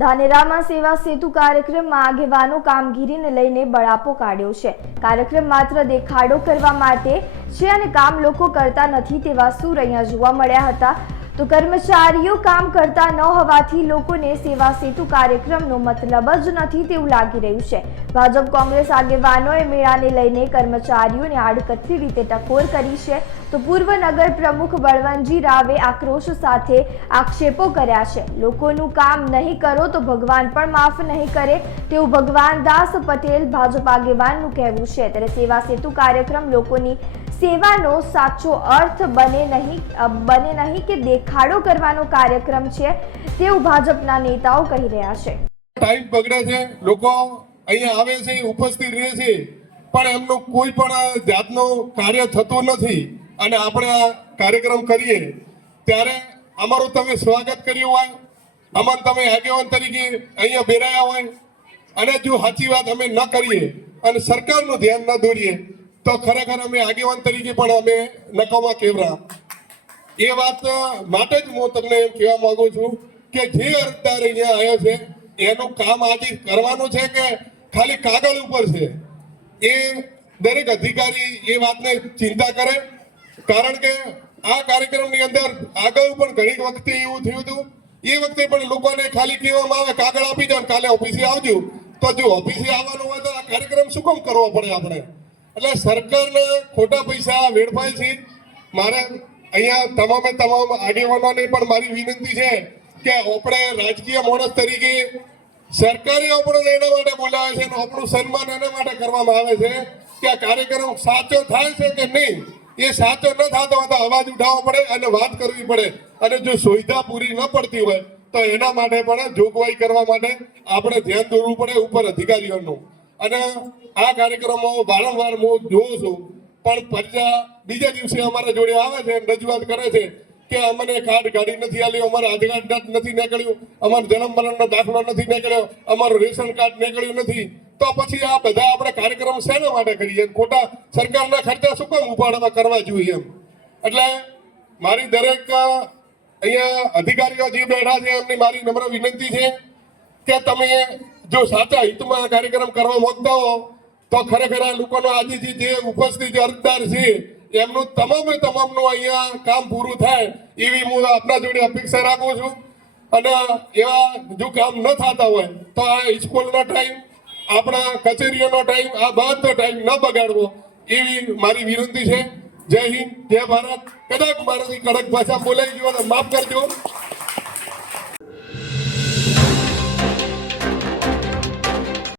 ધાનેરામાં સેવા સેતુ કાર્યક્રમમાં આગેવાનો કામગીરીને લઈને બળાપો કાઢ્યો છે. કાર્યક્રમ માત્ર દેખાડો કરવા માટે છે અને કામ લોકો કરતા નથી તેવા સૂર અહીંયા જોવા મળ્યા હતા. તો કર્મચારીઓ કામ કરતા ન હોવાથી લોકોને સેવા સેતુ કાર્યક્રમનો મતલબ જ નથી તેવું લાગી રહ્યું છે. ભાજપ કોંગ્રેસ આગેવાનોએ મેળાને લઈને કર્મચારીઓને આડકતરી રીતે ટકોર કરી છે. તો પૂર્વ નગર પ્રમુખ બળવંતજી રાવે આક્રોશ સાથે આક્ષેપો કર્યા છે. લોકોનું કામ નહીં કરો તો ભગવાન પણ માફ નહીં કરે. તેવું ભગવાન દાસ પટેલ ભાજપ આગેવાનનું કહેવું છે. ત્યારે સેવા સેતુ કાર્યક્રમ લોકોની સેવાનો સાચો અર્થ બને નહીં બને નહીં કે દેખાડો કરવાનો કાર્યક્રમ છે તેવું ભાજપના નેતાઓ કહી રહ્યા છે. ટાઈમ બગડે છે, લોકો અહીંયા આવે છે, ઉપસ્થિત રહે છે, પણ એમનું કોઈ પણ જાતનું કાર્ય થતું નથી અને આપણે આ કાર્યક્રમ કરીએ. ત્યારે અમારું તમે સ્વાગત કર્યું હોય અમાર તમે આગેવાન તરીકે અહીંયા બેરાયા હોય, અને જો સાચી વાત અમે ન કરીએ અને સરકારનું ધ્યાન ન દોરીએ, તો ખરેખર અમે આગેવાન તરીકે પણ અમે નકામા કેવરા. એ વાત માટે જ હું તમને એમ કહેવા માંગુ છું કે જે અરજદાર અહીંયા આવ્યો છે, એનું કામ આજે કરવાનું છે કે ખાલી કાગળ ઉપર છે? એ દરેક અધિકારી એ વાતને ચિંતા કરે. કારણ કે આ કાર્યક્રમની અંદર આગળ પણ ઘણી વખતે એવું થયું હતું. એ વખતે પણ લોકોને ખાલી કહેવામાં આવે, કાગળ આપી જાવ કાલે ઓફિસે આવજો. તો જો ઓફિસે આવવાનું હોય તો આ કાર્યક્રમ શું કામ કરવો પડે આપણે? એટલે સરકારને ખોટા પૈસા વેડફાય છે. મારે અહીંયા તમામે તમામ આગેવાનોને પણ મારી વિનંતી છે કે આપણે રાજકીય માણસ તરીકે સરકારે આપણને એના માટે બોલાવે છે અને આપણું સન્માન એના માટે કરવામાં આવે છે કે આ કાર્યક્રમ સાચો થાય છે કે નહીં, એ સાચો ન થતો હોય તો અવાજ ઉઠાવવો પડે અને વાત કરવી પડે. અને જો સુવિધા પૂરી ન પડતી હોય તો એના માટે પણ જોગવાઈ કરવા માટે આપણે ધ્યાન દોરવું પડે ઉપર અધિકારીઓનું. અને આ કાર્યક્રમો વારંવાર હું જોઉં છું, પણ પ્રજા બીજા દિવસે અમારા જોડે આવે છે રજૂઆત કરે છે કે અમને કાર્ડ ગાડી નથી આલ્યું અમારે આધાર કાર્ડ નથી નીકળ્યું, અમારો જન્મ મરણનો દાખલો નથી નીકળ્યો, અમારું રેશન કાર્ડ નીકળ્યું નથી. તો પછી આ બધા આપણે કાર્યક્રમ શેના માટે કરીએ? ખોટા સરકારના ખર્ચા શું કામ ઉપાડવા કરવા જોઈએ એમ? એટલે મારી દરેક અહીંયા અધિકારીઓ જે બેઠા છે, એમની મારી નમ્ર વિનંતી છે કે તમે જો સાચા હિતમાં કાર્યક્રમ કરવા માંગતા હો, તો ખરેખર આ લોકોનો આજે જે ઉપસ્થિત અરજદાર છે એમનું તમામે તમામનું અહીંયા કામ પૂરું થાય એવી હું આપના જોડે અપેક્ષા રાખું છું. અને એવા જો કામ ન થતા હોય તો આ ઇસ્કોલનો ટાઈમ, આપણા કચેરીઓનો ટાઈમ, આ બધો ટાઈમ ન બગાડવો એવી મારી વિનંતી છે. જય હિન્દ, જય ભારત. કદાચ મારાથી કડક ભાષા બોલાઈ ગયો અને માફ કરજો.